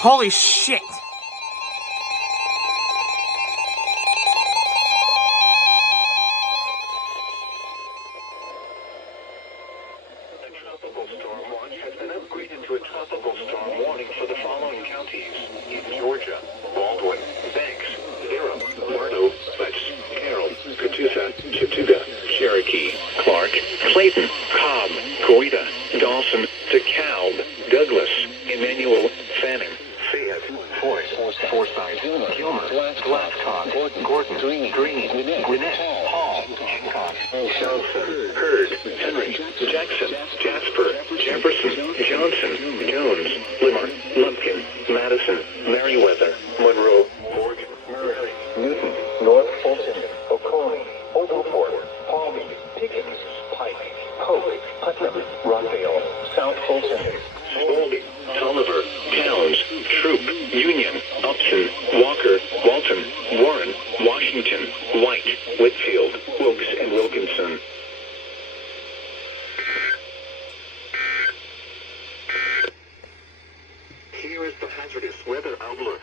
Holy shit! Tropical storm watch has been upgraded to a tropical storm warning for the following counties: in Georgia: Baldwin, Banks, Durham, Bartow, Butts, Carroll, Catoosa, Chattooga, Cherokee, Clark, Clayton, Cobb, Coweta, Dawson, DeKalb, Douglas, Emmanuel, Fannin, Fayette, Forsyth, Gilmer, Glasscock, Gordon, Green, Gwinnett, Hall, Hancock, Johnson, Hurd, Henry, Jackson, Jasper, Jefferson, Johnson, Jones, Limmer, Lumpkin, Madison, Merriweather, Monroe, Morgan, Murray, Newton, North Fulton, Oconee, Oglethorpe, Palmy, Pickens, Pike, Polk, Putnam, Rockville, South Fulton, Spalding, Tolliver, Towns, Troop, Union, Upson, Walker, Walton, Warren, Washington, White, Whitfield, Wilkes, and Wilkinson. Here is the hazardous weather outlook.